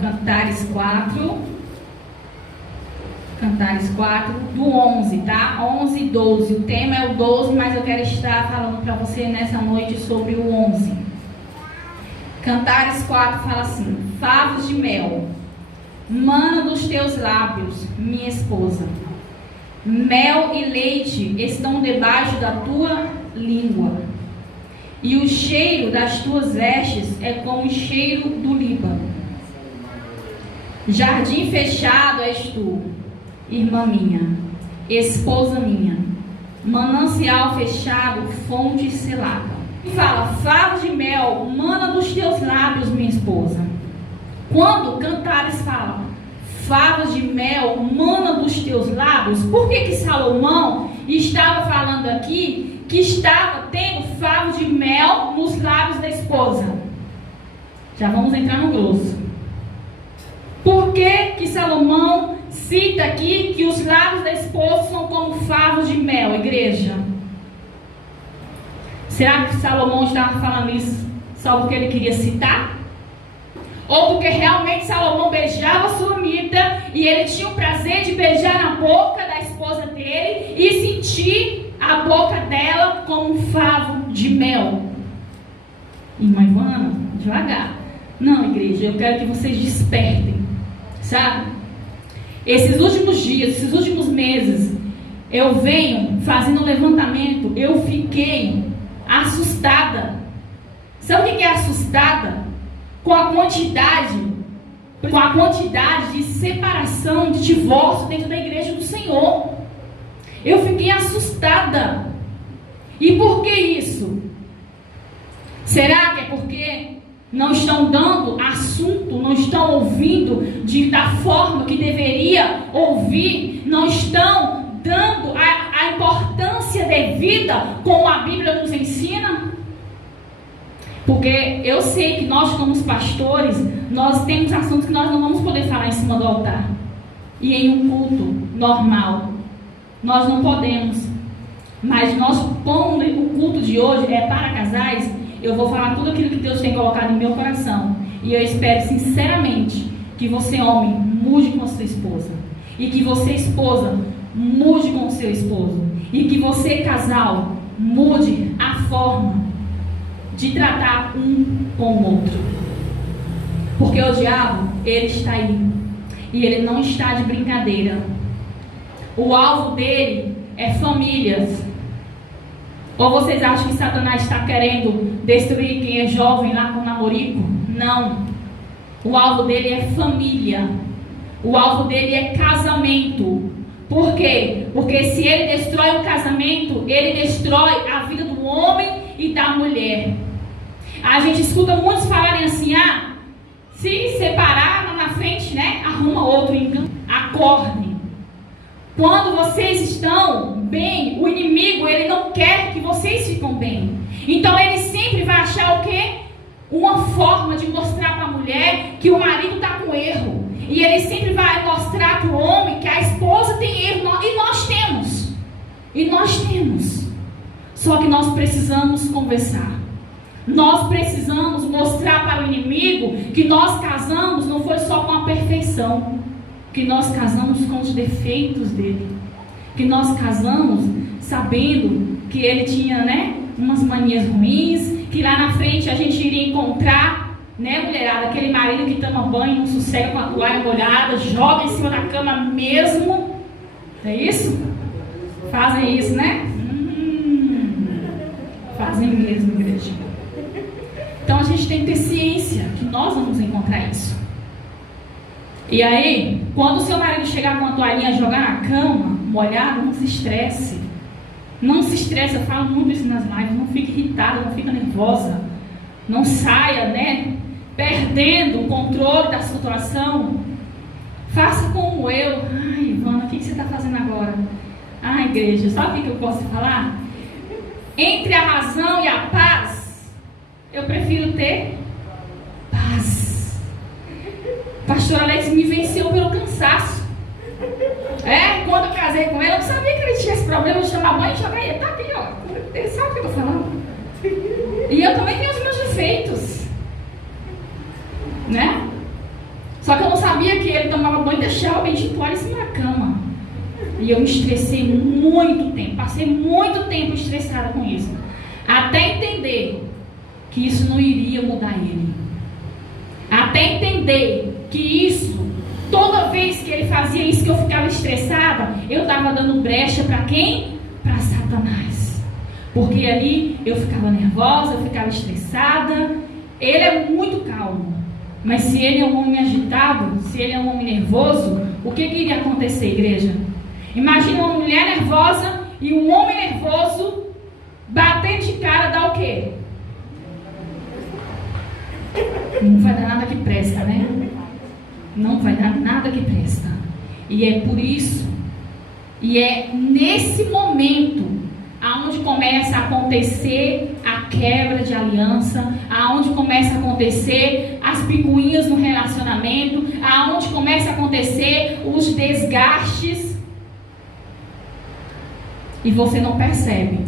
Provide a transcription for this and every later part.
Cantares 4, do 11, tá? 11 e 12. O tema é o 12, mas eu quero estar falando para você nessa noite sobre o 11. Cantares 4 fala assim: favos de mel, mana dos teus lábios, minha esposa. Mel e leite estão debaixo da tua língua, e o cheiro das tuas vestes é como o cheiro do Líbano. Jardim fechado és tu, irmã minha, esposa minha, manancial fechado, fonte selada. E fala, favo de mel, mana dos teus lábios, minha esposa. Quando Cantares fala, favos de mel, mana dos teus lábios, por que Salomão estava falando aqui que estava tendo favos de mel nos lábios da esposa? Já vamos entrar no grosso. Por que Salomão cita aqui que os lábios da esposa são como favos de mel, igreja? Será que Salomão estava falando isso só porque ele queria citar? Ou porque realmente Salomão beijava a Sulamita e ele tinha o prazer de beijar na boca da esposa dele e sentir a boca dela como um favo de mel? Irmã Ivana, devagar. Não, igreja, eu quero que vocês despertem, sabe? Esses últimos dias, esses últimos meses, eu venho fazendo um levantamento, eu fiquei assustada. Sabe o que é assustada? Com a quantidade de separação, de divórcio dentro da igreja do Senhor. Eu fiquei assustada. E por que isso? Será que é porque não estão dando assunto, não estão ouvindo da forma que deveria ouvir, não estão dando a importância devida como a Bíblia nos ensina? Porque eu sei que nós, como pastores, nós temos assuntos que nós não vamos poder falar em cima do altar e em um culto normal. Nós não podemos. Mas nós, como o culto de hoje é para casais, eu vou falar tudo aquilo que Deus tem colocado em meu coração. E eu espero sinceramente que você, homem, mude com a sua esposa. E que você, esposa, mude com o seu esposo. E que você, casal, mude a forma de tratar um com o outro. Porque o diabo, ele está aí. E ele não está de brincadeira. O alvo dele é famílias. Ou vocês acham que Satanás está querendo destruir quem é jovem lá com o namorico? Não. O alvo dele é família. O alvo dele é casamento. Por quê? Porque se ele destrói o casamento, ele destrói a vida do homem e da mulher. A gente escuta muitos falarem assim: se separar lá na frente, né, arruma outro engano. Acordem. Quando vocês estão bem, o inimigo, ele não quer que vocês fiquem bem. Então ele sempre vai achar o quê? Uma forma de mostrar para a mulher que o marido está com erro. E ele sempre vai mostrar para o homem que a esposa tem erro. E nós temos. E nós temos. Só que nós precisamos conversar. Nós precisamos mostrar para o inimigo que nós casamos não foi só com a perfeição. Que nós casamos com os defeitos dele. Que nós casamos sabendo que ele tinha, né, umas manias ruins. Que lá na frente a gente iria encontrar, né, mulherada, aquele marido que toma banho, não sossega com a toalha molhada, joga em cima da cama mesmo. É isso? Fazem isso, né? Fazem mesmo, igreja. Então a gente tem que ter ciência que nós vamos encontrar isso. E aí, quando o seu marido chegar com a toalhinha e jogar na cama, molhado, não se estresse. Não se estresse, eu falo muito isso nas lives. Não fique irritada, não fique nervosa. Não saia, né, perdendo o controle da situação. Faça como eu. Ai, Ivana, o que você está fazendo agora? Ai, igreja, sabe o que eu posso falar? Entre a razão e a paz, eu prefiro ter paz. Pastor Alex me venceu pelo cansaço. Quando eu casei com ele, eu não sabia que ele tinha esse problema de chamar banho e jogar ele. Tá aqui, ó. Ele sabe o que eu tô falando. E eu também tenho os meus defeitos. Né? Só sabia que ele tomava banho e deixava o bendito toalha em cima da cama. E eu me estressei muito tempo, passei muito tempo estressada com isso, até entender que isso não iria mudar ele. Até entender que isso, toda vez que ele fazia isso, que eu ficava estressada, eu estava dando brecha para quem? Para Satanás. Porque ali eu ficava nervosa, eu ficava estressada. Ele é muito calmo, mas se ele é um homem agitado, se ele é um homem nervoso, o que iria acontecer, igreja? Imagina uma mulher nervosa e um homem nervoso batendo de cara, dá o quê? Não vai dar nada que presta, né? Não vai dar nada que presta. E é por isso, e é nesse momento aonde começa a acontecer a quebra de aliança, aonde começa a acontecer as picuinhas no relacionamento, aonde começa a acontecer os desgastes. E você não percebe.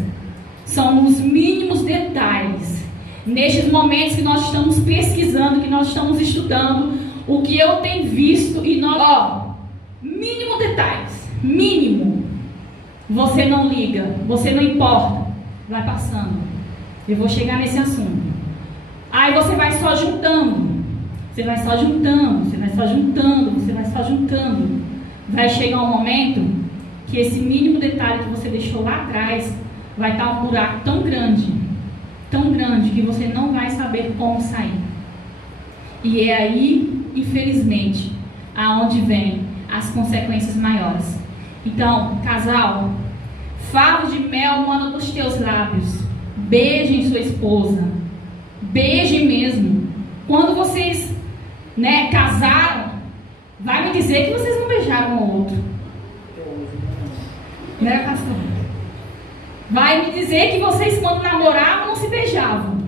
São os mínimos detalhes. Nestes momentos que nós estamos pesquisando, que nós estamos estudando, o que eu tenho visto e nós, mínimo detalhes, mínimo. Você não liga, você não importa, vai passando. Eu vou chegar nesse assunto. Aí você vai só juntando, você vai só juntando, você vai só juntando, você vai só juntando. Vai chegar um momento que esse mínimo detalhe que você deixou lá atrás vai estar um buraco tão grande que você não vai saber como sair. E é aí, infelizmente, aonde vem as consequências maiores. Então, casal, favo de mel manda dos teus lábios, beijem sua esposa, beijem mesmo. Quando vocês, casaram, vai me dizer que vocês não beijaram um ao outro, né, pastor? Vai me dizer que vocês, quando namoravam, não se beijavam.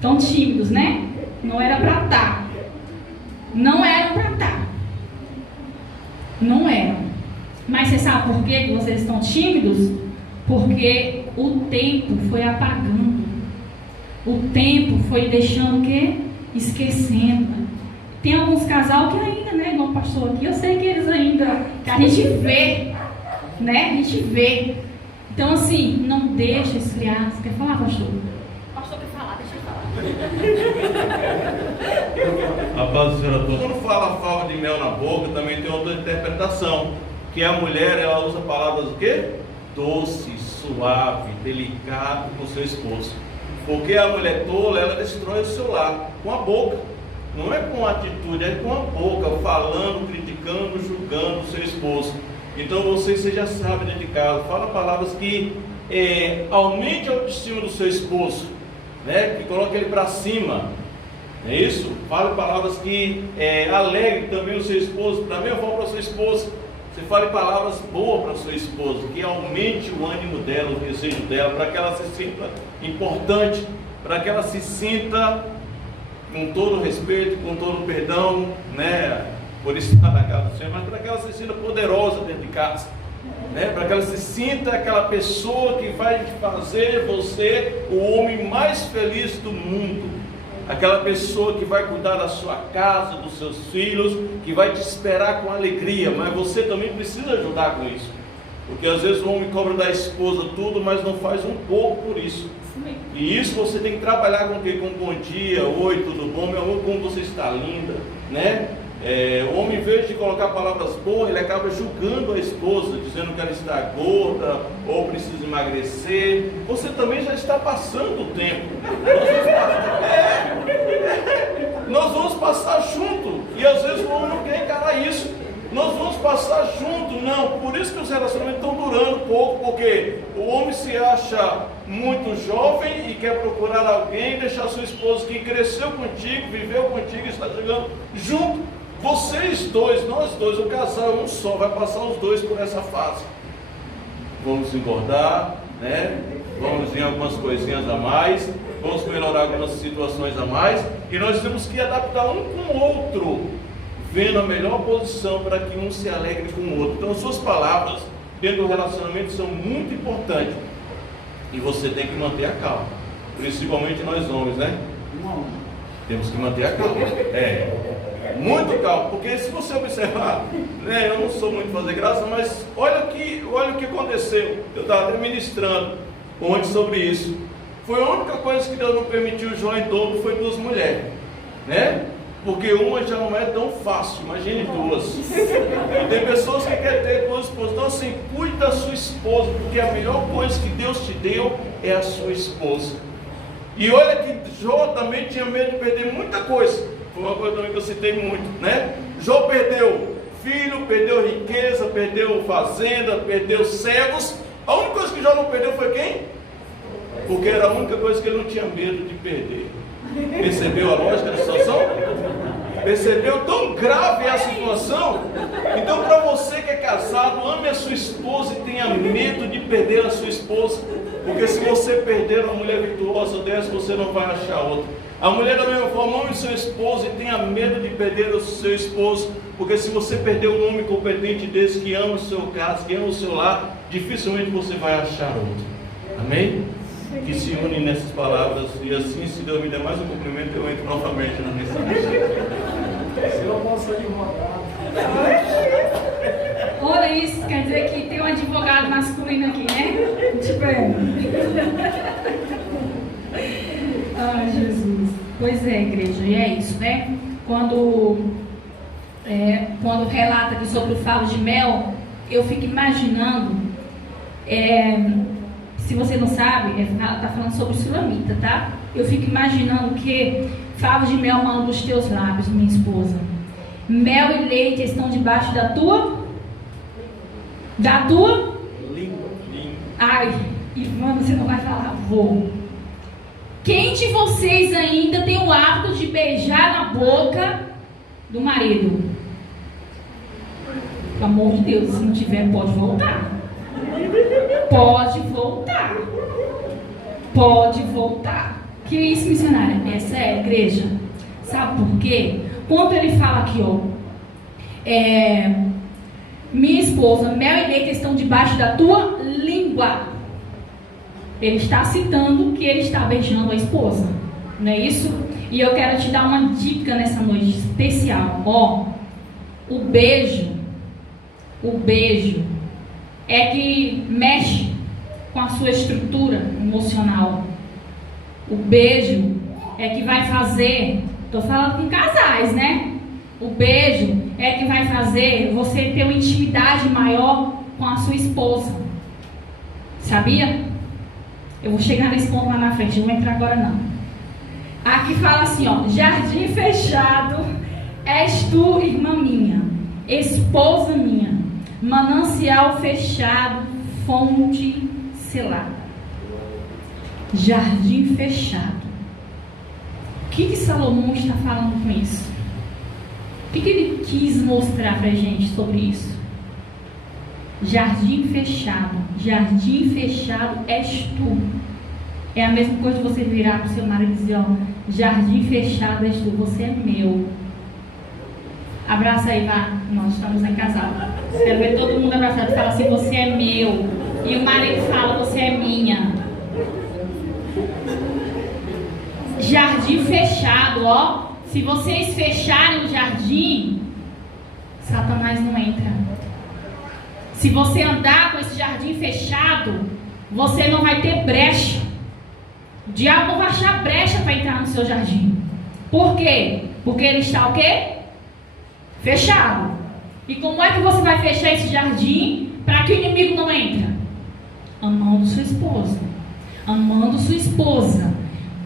Tão tímidos, né? Não era pra estar. Não eram pra estar. Não eram. Mas você sabe por que vocês estão tímidos? Porque o tempo foi apagando. O tempo foi deixando o quê? Esquecendo. Tem alguns casal que ainda, né, igual o pastor aqui, eu sei que eles ainda, que a gente vê, né? A gente vê. Então, assim, não deixa esfriar. Você quer falar, pastor? O pastor quer falar, deixa eu falar. A paz do Senhor a todos. Quando fala fava de mel na boca, também tem outra interpretação, que a mulher, ela usa palavras o quê? Doce, suave, delicado com o seu esposo. Porque a mulher tola, ela destrói o seu lar com a boca. Não é com a atitude, é com a boca, falando, criticando, julgando o seu esposo. Então você já sabe dentro de casa, fala palavras que aumente a autoestima do seu esposo, né? Que coloque ele para cima, não é isso? Fale palavras que alegre também o seu esposo, da mesma forma para o seu esposo. Você fale palavras boas para o seu esposo, que aumente o ânimo dela, o desejo dela, para que ela se sinta importante, para que ela se sinta com todo o respeito, com todo o perdão, né? Por isso está na casa do Senhor, mas para que ela se sinta poderosa dentro de casa, né? Para que ela se sinta aquela pessoa que vai fazer você o homem mais feliz do mundo, aquela pessoa que vai cuidar da sua casa, dos seus filhos, que vai te esperar com alegria, mas você também precisa ajudar com isso, porque às vezes o homem cobra da esposa tudo, mas não faz um pouco por isso. E isso você tem que trabalhar com o quê? Com bom dia, oi, tudo bom, meu amor, como você está linda, né? O homem, em vez de colocar palavras boas, ele acaba julgando a esposa, dizendo que ela está gorda ou precisa emagrecer. Você também já está passando o tempo. Nós vamos passar junto, e às vezes o homem não quer encarar isso. Nós vamos passar junto, não. Por isso que os relacionamentos estão durando pouco, porque o homem se acha muito jovem e quer procurar alguém, deixar sua esposa que cresceu contigo, viveu contigo e está chegando junto. Vocês dois, nós dois, o casal é um só, vai passar os dois por essa fase. Vamos engordar, né? Vamos em algumas coisinhas a mais, vamos melhorar algumas situações a mais, e nós temos que adaptar um com o outro, vendo a melhor posição para que um se alegre com o outro. Então, suas palavras dentro do relacionamento são muito importantes, e você tem que manter a calma, principalmente nós homens, né? Temos que manter a calma. Muito calmo, porque se você observar, né, eu não sou muito de fazer graça, mas olha o que aconteceu. Eu estava até ministrando ontem sobre isso. Foi a única coisa que Deus não permitiu Jó em dobro, foi 2 mulheres, né? Porque uma já não é tão fácil, imagine 2. E tem pessoas que querem ter 2 esposas. Então assim, cuide da sua esposa, porque a melhor coisa que Deus te deu é a sua esposa. E olha que Jó também tinha medo de perder muita coisa. Foi uma coisa também que eu citei muito, né? Jó perdeu filho, perdeu riqueza, perdeu fazenda, perdeu servos. A única coisa que Jó não perdeu foi quem? Porque era a única coisa que ele não tinha medo de perder. Percebeu a lógica da situação? Percebeu? Tão grave é a situação. Então, para você que é casado, ame a sua esposa e tenha medo de perder a sua esposa. Porque se você perder uma mulher virtuosa dessa, você não vai achar outra. A mulher da mesma forma, ame o seu esposo e tenha medo de perder o seu esposo. Porque se você perder um homem competente desse, que ama o seu caso, que ama o seu lar, dificilmente você vai achar outro. Amém? Que se unem nessas palavras, e assim, se Deus me der mais um cumprimento, eu entro novamente na mensagem. Se eu posso advogado. Olha isso, quer dizer que tem um advogado masculino aqui, né? Tipo, ai, Jesus. Pois é, igreja, e é isso, né? Quando relata aqui sobre o favo de mel, eu fico imaginando, se você não sabe, está falando sobre sulamita, tá? Eu fico imaginando que favo de mel manda dos teus lábios, minha esposa. Mel e leite estão debaixo da tua língua. Ai, irmã, você não vai falar, vou. Quem de vocês ainda tem o hábito de beijar na boca do marido? Pelo amor de Deus, se não tiver, pode voltar. Pode voltar. Pode voltar. Que isso, missionária? Essa é a igreja. Sabe por quê? Quando ele fala aqui, ó, minha esposa, mel e leite estão debaixo da tua língua. Ele está citando que ele está beijando a esposa. Não é isso? E eu quero te dar uma dica nessa noite especial. Ó, o beijo é que mexe com a sua estrutura emocional. O beijo é que vai fazer, estou falando com casais, né? O beijo é que vai fazer você ter uma intimidade maior com a sua esposa. Sabia? Eu vou chegar nesse ponto lá na frente, não vou entrar agora não. Aqui fala assim, ó: jardim fechado és tu, irmã minha, esposa minha, manancial fechado, fonte selada. Jardim fechado. O que Salomão está falando com isso? O que ele quis mostrar para a gente sobre isso? Jardim fechado és tu. É a mesma coisa de você virar para o seu marido e dizer, ó, jardim fechado és tu, você é meu. Abraça aí, vá, nós estamos em casal. Quero ver todo mundo abraçado e falar assim, você é meu. E o marido fala, você é minha. Jardim fechado, ó. Se vocês fecharem o jardim, Satanás não entra. Se você andar com esse jardim fechado, você não vai ter brecha. O diabo não vai achar brecha para entrar no seu jardim. Por quê? Porque ele está o quê? Fechado. E como é que você vai fechar esse jardim para que o inimigo não entre? Amando sua esposa. Amando sua esposa.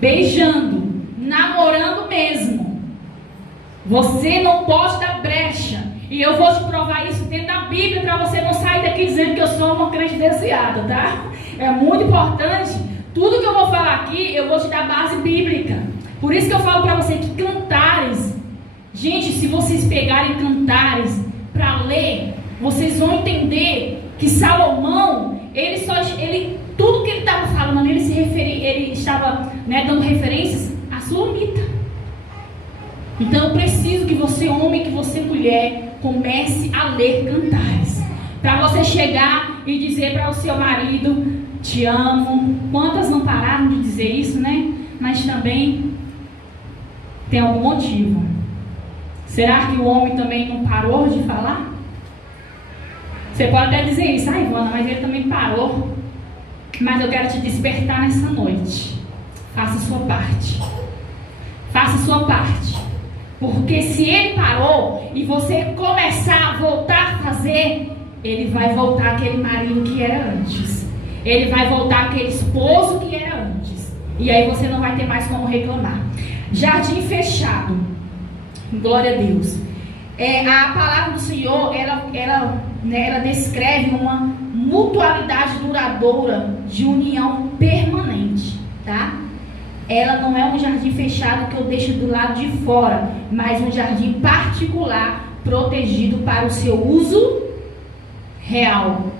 Beijando. Namorando mesmo. Você não pode dar brecha. E eu vou te provar isso dentro da Bíblia para você não sair daqui dizendo que eu sou uma crente desviada, tá? É muito importante. Tudo que eu vou falar aqui, eu vou te dar base bíblica. Por isso que eu falo para você que Cantares, gente, se vocês pegarem Cantares para ler, vocês vão entender que Salomão, tudo que ele estava falando, ele estava, né, dando referências à Sulamita. Então eu preciso que você, homem, que você, mulher, comece a ler Cantares. Para você chegar e dizer para o seu marido, te amo. Quantas não pararam de dizer isso, né? Mas também tem algum motivo. Será que o homem também não parou de falar? Você pode até dizer isso, Ivana, mas ele também parou. Mas eu quero te despertar nessa noite. Faça a sua parte. Faça a sua parte. Porque se ele parou e você começar a voltar a fazer, ele vai voltar aquele marido que era antes. Ele vai voltar aquele esposo que era antes. E aí você não vai ter mais como reclamar. Jardim fechado. Glória a Deus. A palavra do Senhor, ela descreve uma mutualidade duradoura de união permanente, tá? Ela não é um jardim fechado que eu deixo do lado de fora, mas um jardim particular, protegido para o seu uso real.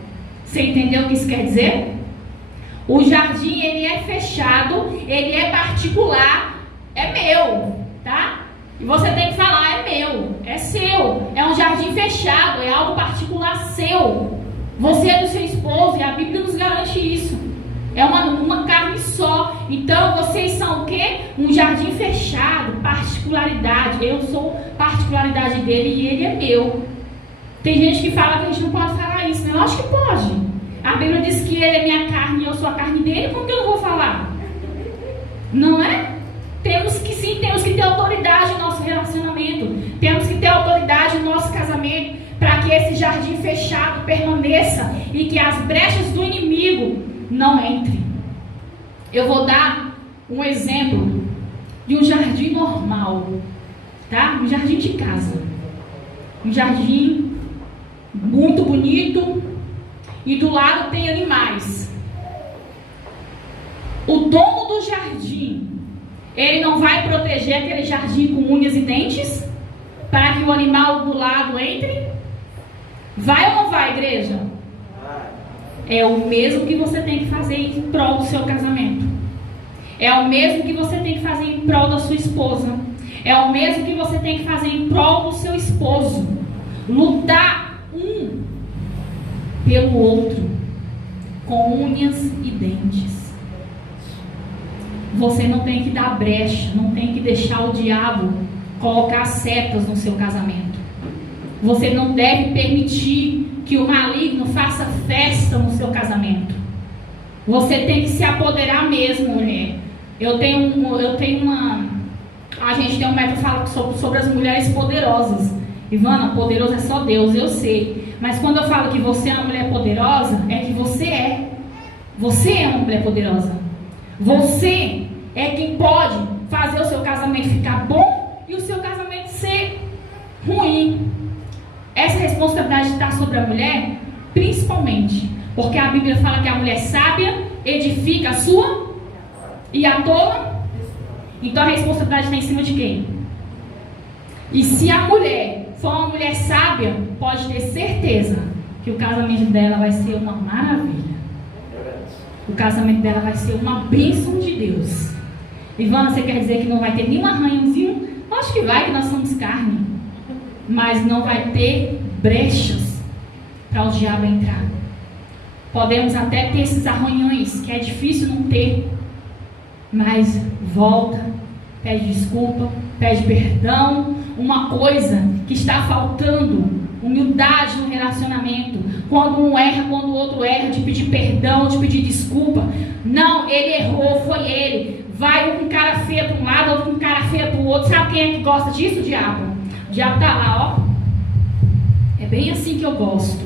Você entendeu o que isso quer dizer? O jardim, ele é fechado, ele é particular, é meu, tá? E você tem que falar, é meu, é seu. É um jardim fechado, é algo particular seu. Você é do seu esposo e a Bíblia nos garante isso. É uma carne só. Então vocês são o quê? Um jardim fechado, particularidade. Eu sou particularidade dele e ele é meu. Tem gente que fala que a gente não pode falar isso, né? Eu acho que pode. A Bíblia diz que ele é minha carne e eu sou a carne dele. Como que eu não vou falar? Não é? Temos que ter autoridade no nosso relacionamento. Temos que ter autoridade no nosso casamento, para que esse jardim fechado permaneça e que as brechas do inimigo não entrem. Eu vou dar um exemplo de um jardim normal, tá? Um jardim de casa. Um jardim muito bonito e do lado tem animais. O dono do jardim, ele não vai proteger aquele jardim com unhas e dentes para que o animal do lado entre? Vai ou não vai, igreja? É o mesmo que você tem que fazer em prol do seu casamento. É o mesmo que você tem que fazer em prol da sua esposa. É o mesmo que você tem que fazer em prol do seu esposo. Lutar um pelo outro, com unhas e dentes. Você não tem que dar brecha, não tem que deixar o diabo colocar setas no seu casamento. Você não deve permitir que o maligno faça festa no seu casamento. Você tem que se apoderar mesmo, mulher. A gente tem um método que fala sobre as mulheres poderosas. Ivana, poderoso é só Deus, eu sei. Mas quando eu falo que você é uma mulher poderosa, é que você é. Você é uma mulher poderosa. Você é quem pode fazer o seu casamento ficar bom e o seu casamento ser ruim. Essa responsabilidade está sobre a mulher, principalmente, porque a Bíblia fala que a mulher sábia edifica a sua e a tola. Então a responsabilidade está em cima de quem? E se a mulher for uma mulher sábia, pode ter certeza que o casamento dela vai ser uma maravilha. O casamento dela vai ser uma bênção de Deus. Ivana, você quer dizer que não vai ter nenhum arranhãozinho? Acho que vai, que nós somos carne. Mas não vai ter brechas para o diabo entrar. Podemos até ter esses arranhões, que é difícil não ter. Mas volta, pede desculpa, pede perdão. Uma coisa que está faltando, humildade no relacionamento. Quando um erra, quando o outro erra, de pedir perdão, de pedir desculpa. Não, ele errou, foi ele. Vai um com cara feia para um lado, outro com cara feia para o outro. Sabe quem é que gosta disso, diabo? O diabo está lá, ó. É bem assim que eu gosto.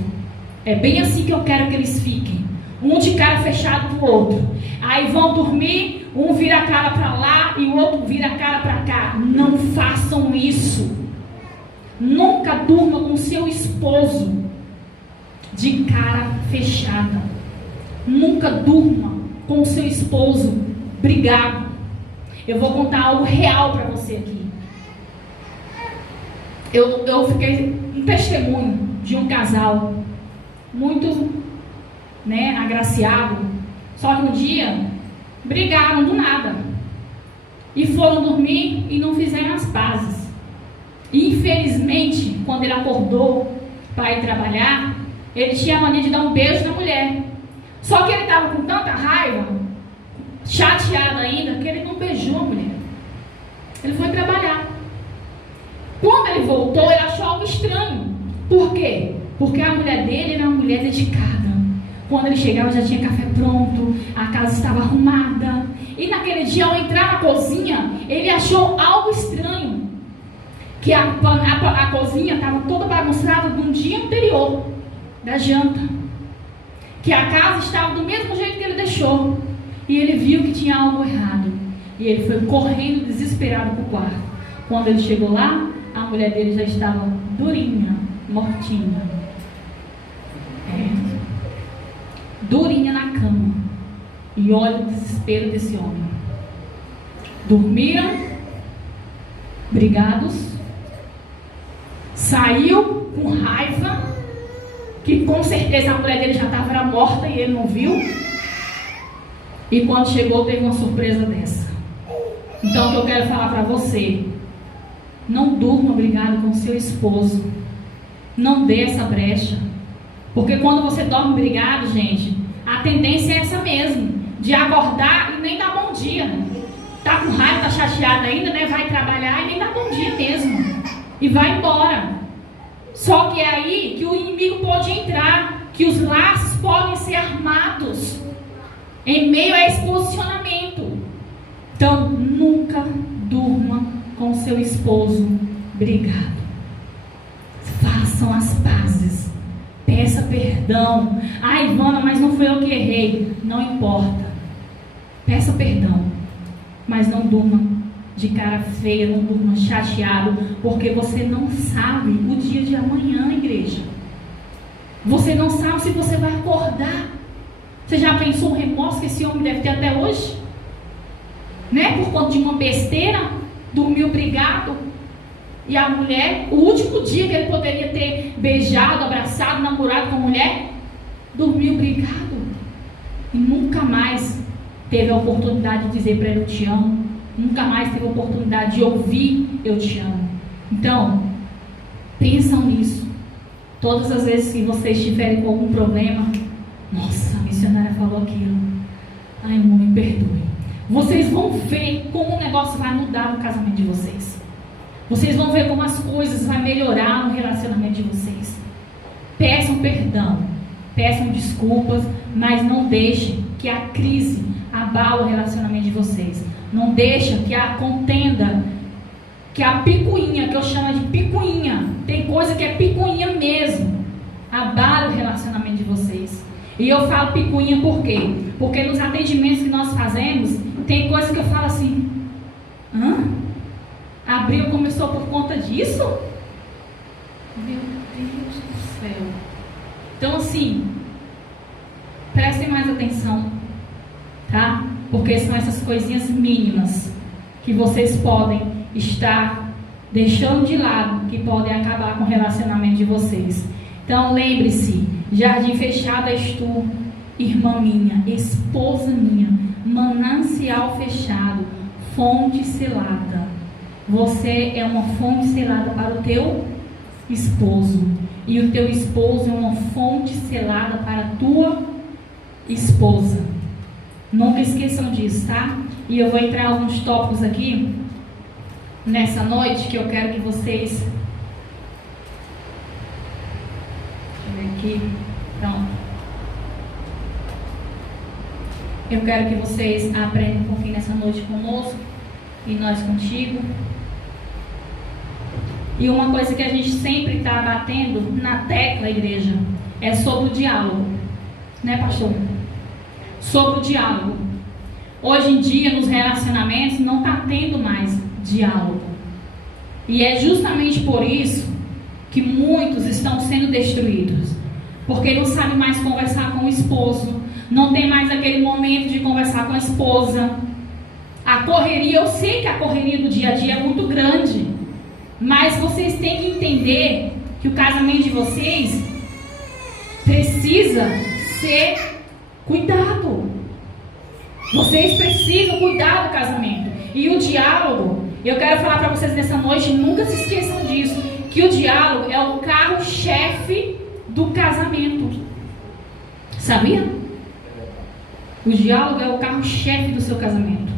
É bem assim que eu quero que eles fiquem. Um de cara fechado para o outro. Aí vão dormir, um vira a cara para lá e o outro vira a cara para cá. Não façam isso. Nunca durma com seu esposo de cara fechada. Nunca durma com seu esposo brigado. Eu vou contar algo real para você aqui. Eu fiquei um testemunho de um casal muito, agraciado. Só que um dia brigaram do nada e foram dormir e não fizeram as pazes. Infelizmente, quando ele acordou para ir trabalhar, ele tinha a mania de dar um beijo na mulher. Só que ele estava com tanta raiva, chateado ainda, que ele não beijou a mulher. Ele foi trabalhar. Quando ele voltou, ele achou algo estranho. Por quê? Porque a mulher dele era uma mulher dedicada. Quando ele chegava já tinha café pronto, a casa estava arrumada. E naquele dia, ao entrar na cozinha, ele achou algo estranho. Que a cozinha estava toda bagunçada de um dia anterior, da janta. Que a casa estava do mesmo jeito que ele deixou. E ele viu que tinha algo errado. E ele foi correndo desesperado para o quarto. Quando ele chegou lá, a mulher dele já estava durinha, mortinha. Durinha na cama. E olha o desespero desse homem. Dormiram, brigados, saiu com raiva, que com certeza a mulher dele já estava morta e ele não viu. E quando chegou, teve uma surpresa dessa. Então, o que eu quero falar para você: não durma brigado com seu esposo. Não dê essa brecha. Porque quando você dorme brigado, gente, a tendência é essa mesmo, de acordar e nem dar bom dia, né? Tá com raiva, tá chateado ainda, né? Vai trabalhar e nem dá bom dia mesmo. E vai embora. Só que é aí que o inimigo pode entrar, que os laços podem ser armados em meio a esse posicionamento. Então, nunca durma com seu esposo brigado. Façam as pazes. Peça perdão. Ah, Ivana, mas não foi eu que errei. Não importa. Peça perdão. Mas não durma de cara feia, não durma chateado, porque você não sabe o dia de amanhã, igreja. Você não sabe se você vai acordar. Você já pensou o remorso que esse homem deve ter até hoje? Né? Por conta de uma besteira, dormiu brigado. E a mulher, o último dia que ele poderia ter beijado, abraçado, namorado com a mulher, dormiu brigado. E nunca mais teve a oportunidade de dizer para ele: eu te amo. Nunca mais teve a oportunidade de ouvir: eu te amo. Então, pensam nisso. Todas as vezes que vocês estiverem com algum problema: nossa, a missionária falou aquilo. Ai, irmão, me perdoe. Vocês vão ver como o negócio vai mudar no casamento de vocês. Vocês vão ver como as coisas vão melhorar no relacionamento de vocês. Peçam perdão, peçam desculpas, mas não deixem que a crise abale o relacionamento de vocês. Não deixem que a contenda, que a picuinha, que eu chamo de picuinha, tem coisa que é picuinha mesmo, abale o relacionamento de vocês. E eu falo picuinha por quê? Porque nos atendimentos que nós fazemos, tem coisa que eu falo assim: hã? Abril começou por conta disso? Meu Deus do céu. Então, assim, prestem mais atenção, tá? Porque são essas coisinhas mínimas que vocês podem estar deixando de lado, que podem acabar com o relacionamento de vocês. Então, lembre-se: jardim fechado és tu, irmã minha, esposa minha, manancial fechado, fonte selada. Você é uma fonte selada para o teu esposo. E o teu esposo é uma fonte selada para a tua esposa. Nunca esqueçam disso, tá? E eu vou entrar em alguns tópicos aqui nessa noite que eu quero que vocês... Deixa eu ver aqui. Pronto. Eu quero que vocês aprendam um pouquinho nessa noite conosco e nós contigo. E uma coisa que a gente sempre está batendo na tecla, igreja, é sobre o diálogo. Né, pastor? Sobre o diálogo. Hoje em dia, nos relacionamentos, não está tendo mais diálogo. E é justamente por isso que muitos estão sendo destruídos. Porque não sabe mais conversar com o esposo. Não tem mais aquele momento de conversar com a esposa. A correria, eu sei que a correria do dia a dia é muito grande. Mas vocês têm que entender que o casamento de vocês precisa ser cuidado. Vocês precisam cuidar do casamento. E o diálogo, eu quero falar para vocês nessa noite, nunca se esqueçam disso, que o diálogo é o carro-chefe do casamento. Sabia? O diálogo é o carro-chefe do seu casamento.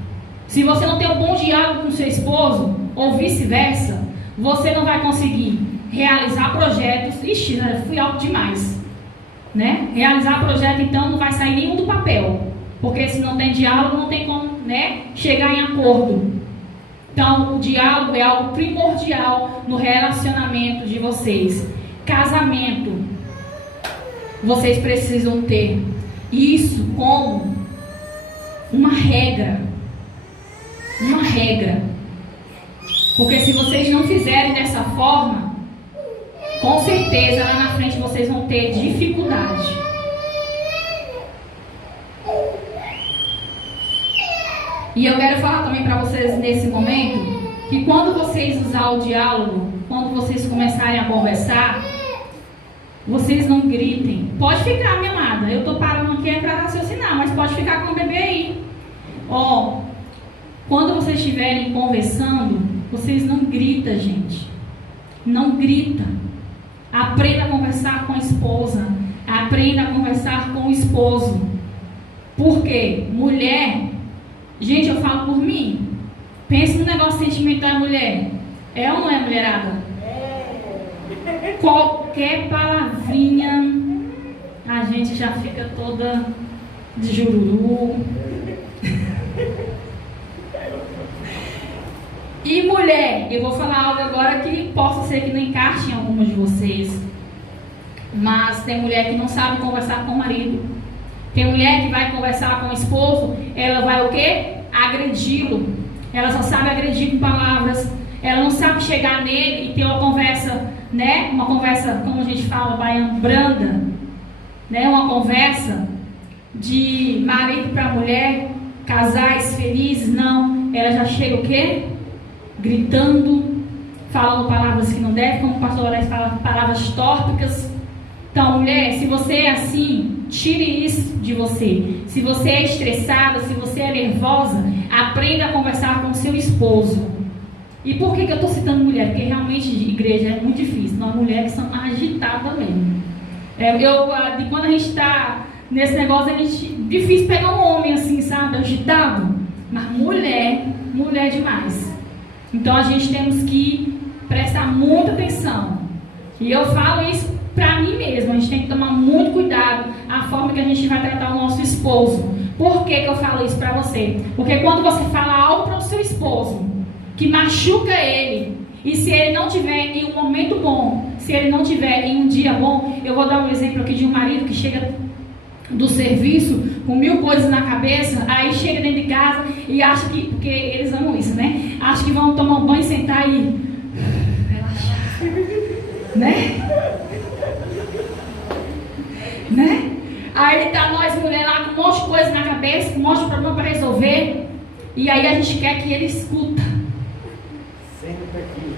Se você não tem um bom diálogo com seu esposo, ou vice-versa, você não vai conseguir realizar projetos. Ixi, fui alto demais, né? Realizar projeto, então, não vai sair nenhum do papel, porque se não tem diálogo, não tem como, né, chegar em acordo. Então, o diálogo é algo primordial no relacionamento de vocês. Casamento, vocês precisam ter isso como uma regra. Uma regra. Porque se vocês não fizerem dessa forma, com certeza lá na frente vocês vão ter dificuldade. E eu quero falar também para vocês nesse momento que quando vocês usar o diálogo, quando vocês começarem a conversar, vocês não gritem. Pode ficar, minha amada, eu estou parando aqui para raciocinar, mas pode ficar com o bebê aí. Ó, quando vocês estiverem conversando, vocês não gritam, gente. Não grita. Aprenda a conversar com a esposa. Aprenda a conversar com o esposo. Por quê? Mulher, gente, eu falo por mim. Pense no negócio sentimental da mulher. É ou não é, mulherada? Qualquer palavrinha, a gente já fica toda de jururu. E mulher, eu vou falar algo agora que possa ser que não encaixe em algumas de vocês, mas tem mulher que não sabe conversar com o marido. Tem mulher que vai conversar com o esposo, ela vai o quê? Agredi-lo. Ela só sabe agredir com palavras. Ela não sabe chegar nele e ter uma conversa, né? Uma conversa, como a gente fala, baiano, branda, né? Uma conversa de marido para mulher, casais felizes. Não, ela já chega o quê? Gritando, falando palavras que não deve, como o pastor Alex fala, palavras tópicas. Então, mulher, se você é assim, tire isso de você. Se você é estressada, se você é nervosa, aprenda a conversar com o seu esposo. E por que eu estou citando mulher? Porque realmente igreja é muito difícil. Nós mulheres somos agitadas mesmo. Quando a gente está nesse negócio, difícil pegar um homem assim, sabe, agitado. Mas mulher demais. Então a gente temos que prestar muita atenção. E eu falo isso para mim mesma. A gente tem que tomar muito cuidado a forma que a gente vai tratar o nosso esposo. Por que eu falo isso para você? Porque quando você fala algo para o seu esposo que machuca ele, e se ele não tiver em um momento bom, se ele não tiver em um dia bom, eu vou dar um exemplo aqui de um marido que chega do serviço com 1000 coisas na cabeça, aí chega dentro de casa e acha que, porque eles amam isso, né? Acha que vão tomar um banho, sentar e relaxar, né? Aí tá nós mulheres lá com um monte de coisa na cabeça, com um monte de problema para resolver, e aí a gente quer que ele escuta. Senta aqui.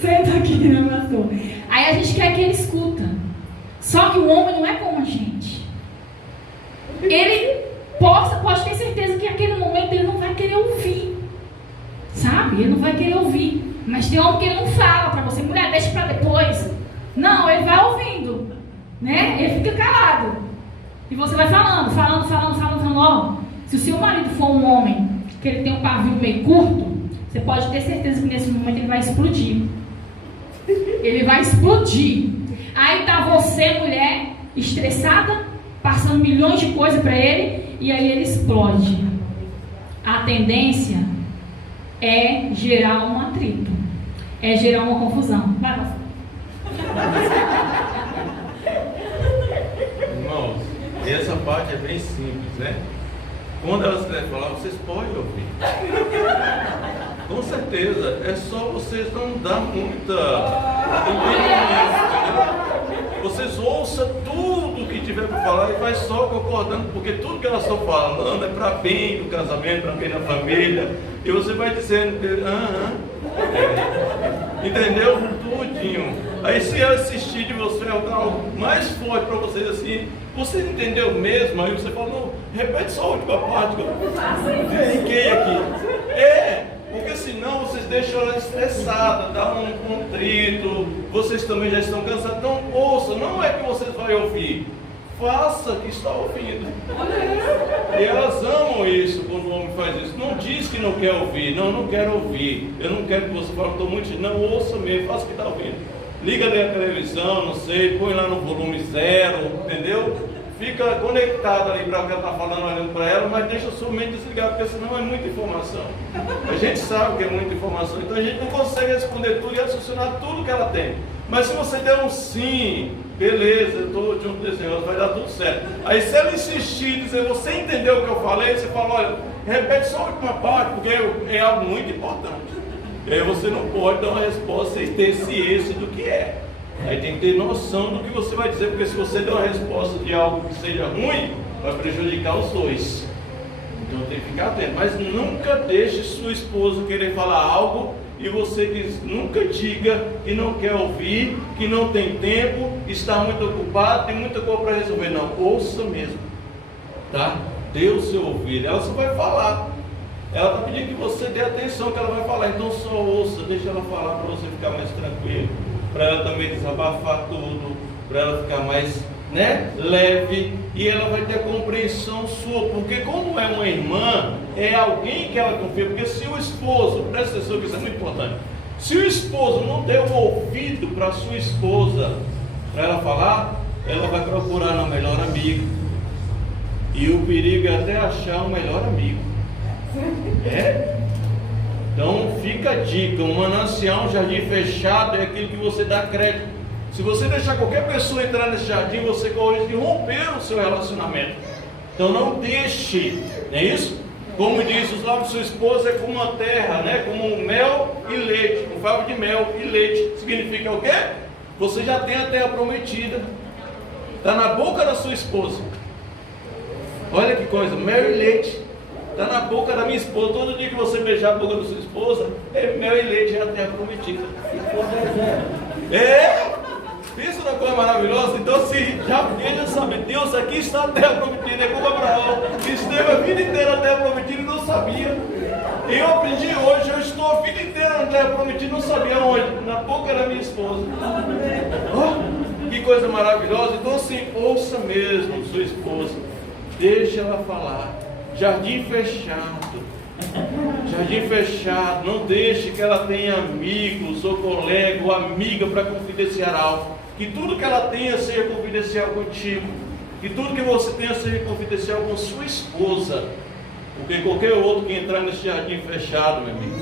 Senta aqui, né, pastor? Aí a gente quer que ele escuta. Só que o homem não é como a gente. Ele pode ter certeza que naquele momento ele não vai querer ouvir. Sabe? Ele não vai querer ouvir. Mas tem homem que ele não fala para você, mulher, deixa para depois. Não, ele vai ouvindo, né? Ele fica calado. E você vai falando. Ó, se o seu marido for um homem que ele tem um pavio meio curto, você pode ter certeza que nesse momento ele vai explodir. Ele vai explodir. Aí tá você, mulher, estressada, passando milhões de coisas para ele, e aí ele explode. A tendência é gerar um atrito, é gerar uma confusão. Vai, pastor. Irmãos, essa parte é bem simples, né? Quando elas quiserem falar, vocês podem ouvir. Com certeza, é só vocês não dar muita entendimento. Vocês ouçam tudo que tiver para falar e vai só concordando, porque tudo que elas estão falando é para bem do casamento, para bem da família. E você vai dizendo, entendeu? Tudinho. Aí se ela assistir de você algo mais forte para vocês assim, você entendeu mesmo? Aí você fala, não, repete só a última parte que eu fiquei aqui. Porque senão vocês deixam ela estressada, dá um contrito, vocês também já estão cansados. Então ouça, não é que vocês vão ouvir, faça que está ouvindo. E elas amam isso quando o homem faz isso. Não diz que não quer ouvir. Não, não quero ouvir. Eu não quero que você fale, estou muito. Não, ouça mesmo, faça o que está ouvindo. Liga ali a televisão, não sei, põe lá no volume 0, entendeu? Fica conectado ali para o que ela está falando, olhando para ela, mas deixa a sua mente desligada, porque senão é muita informação. A gente sabe que é muita informação, então a gente não consegue responder tudo e raciocinar tudo que ela tem. Mas se você der um sim, beleza, eu estou junto desse negócio, vai dar tudo certo. Aí se ela insistir, dizer, você entendeu o que eu falei? Você fala, olha, repete só a última parte, porque é algo muito importante. E aí você não pode dar uma resposta sem ter ciência do que é. Aí tem que ter noção do que você vai dizer, porque se você der uma resposta de algo que seja ruim, vai prejudicar os dois. Então tem que ficar atento. Mas nunca deixe sua esposa querer falar algo e você diz, nunca diga que não quer ouvir, que não tem tempo, está muito ocupado, tem muita coisa para resolver. Não, ouça mesmo, tá? Dê o seu ouvido, ela só vai falar. Ela está pedindo que você dê atenção que ela vai falar, então só ouça, deixa ela falar para você ficar mais tranquilo, para ela também desabafar tudo, para ela ficar mais, leve, e ela vai ter a compreensão sua, porque como é uma irmã, é alguém que ela confia, porque se o esposo, presta atenção que isso é muito importante, se o esposo não der um ouvido para a sua esposa, para ela falar, ela vai procurar na melhor amiga, e o perigo é até achar um melhor amigo. Então fica a dica, um manancial, um jardim fechado é aquilo que você dá crédito. Se você deixar qualquer pessoa entrar nesse jardim, você corre de romper o seu relacionamento. Então não deixe, não é isso? Como diz, os lábios de sua esposa é como uma terra, como mel e leite, um favo de mel e leite. Significa o quê? Você já tem a terra prometida, está na boca da sua esposa. Olha que coisa, mel e leite. Está na boca da minha esposa. Todo dia que você beijar a boca da sua esposa, é mel e leite, é a terra prometida. Pensa na coisa maravilhosa. Então, se já sabe, Deus aqui está a terra prometida, é como Abraão, que esteve a vida inteira na terra prometida e não sabia. Eu aprendi hoje, eu estou a vida inteira na terra prometida, não sabia onde, na boca da minha esposa. Que coisa maravilhosa. Então, assim, ouça mesmo sua esposa, deixa ela falar. Jardim fechado, não deixe que ela tenha amigos ou colega ou amiga para confidenciar algo, que tudo que ela tenha seja confidencial contigo, que tudo que você tenha seja confidencial com sua esposa, porque qualquer outro que entrar nesse jardim fechado, meu amigo,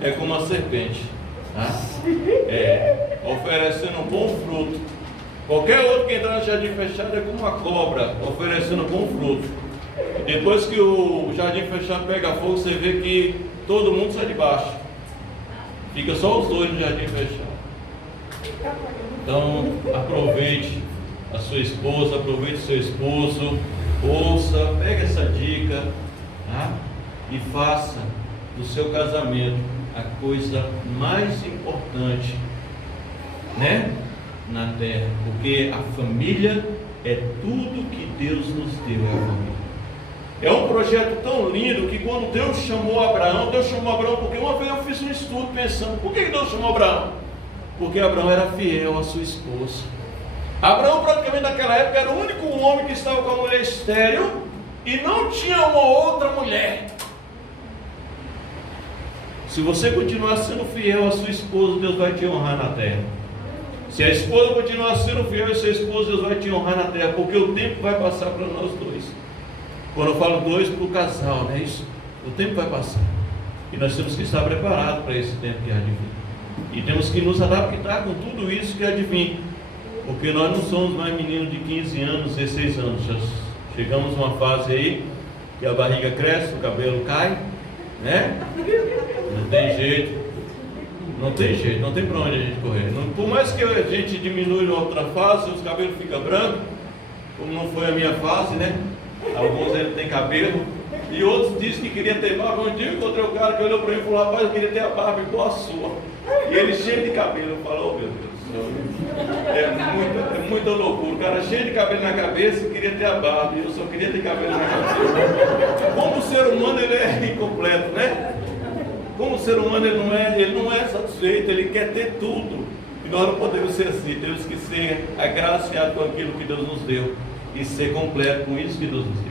é como uma serpente, tá? Oferecendo um bom fruto. Qualquer outro que entrar nesse jardim fechado é como uma cobra, oferecendo bom fruto. Depois que o jardim fechado pega fogo, você vê que todo mundo sai de baixo. Fica só os dois no jardim fechado. Então, aproveite a sua esposa, aproveite o seu esposo, ouça, pega essa dica, tá? E faça do seu casamento a coisa mais importante, na terra. Porque a família é tudo que Deus nos deu, é a família. É um projeto tão lindo que quando Deus chamou Abraão porque uma vez eu fiz um estudo pensando, por que Deus chamou Abraão? Porque Abraão era fiel à sua esposa. Abraão praticamente naquela época era o único homem que estava com a mulher estéril e não tinha uma outra mulher. Se você continuar sendo fiel à sua esposa, Deus vai te honrar na terra. Se a esposa continuar sendo fiel à sua esposa, Deus vai te honrar na terra, porque o tempo vai passar para nós dois. Quando eu falo dois para o casal, não é isso? O tempo vai passar. E nós temos que estar preparados para esse tempo que há de vir. E temos que nos adaptar com tudo isso que há de vir. Porque nós não somos mais meninos de 15 anos, 16 anos. Já chegamos numa fase aí que a barriga cresce, o cabelo cai, Não tem jeito. Não tem para onde a gente correr. Por mais que a gente diminui na outra fase, os cabelos ficam brancos, como não foi a minha fase, Alguns ele tem cabelo, e outros dizem que queria ter barba. Um dia eu encontrei um cara que olhou para mim e falou, rapaz, eu queria ter a barba igual a sua. E ele cheio de cabelo. Eu falo, meu Deus do céu, é muita loucura. O cara cheio de cabelo na cabeça e queria ter a barba, e eu só queria ter cabelo na cabeça. Como o ser humano ele é incompleto, Como o ser humano ele não é satisfeito, ele quer ter tudo. E nós não podemos ser assim, temos que ser agraciados com aquilo que Deus nos deu. e ser completo com isso que Deus nos deu.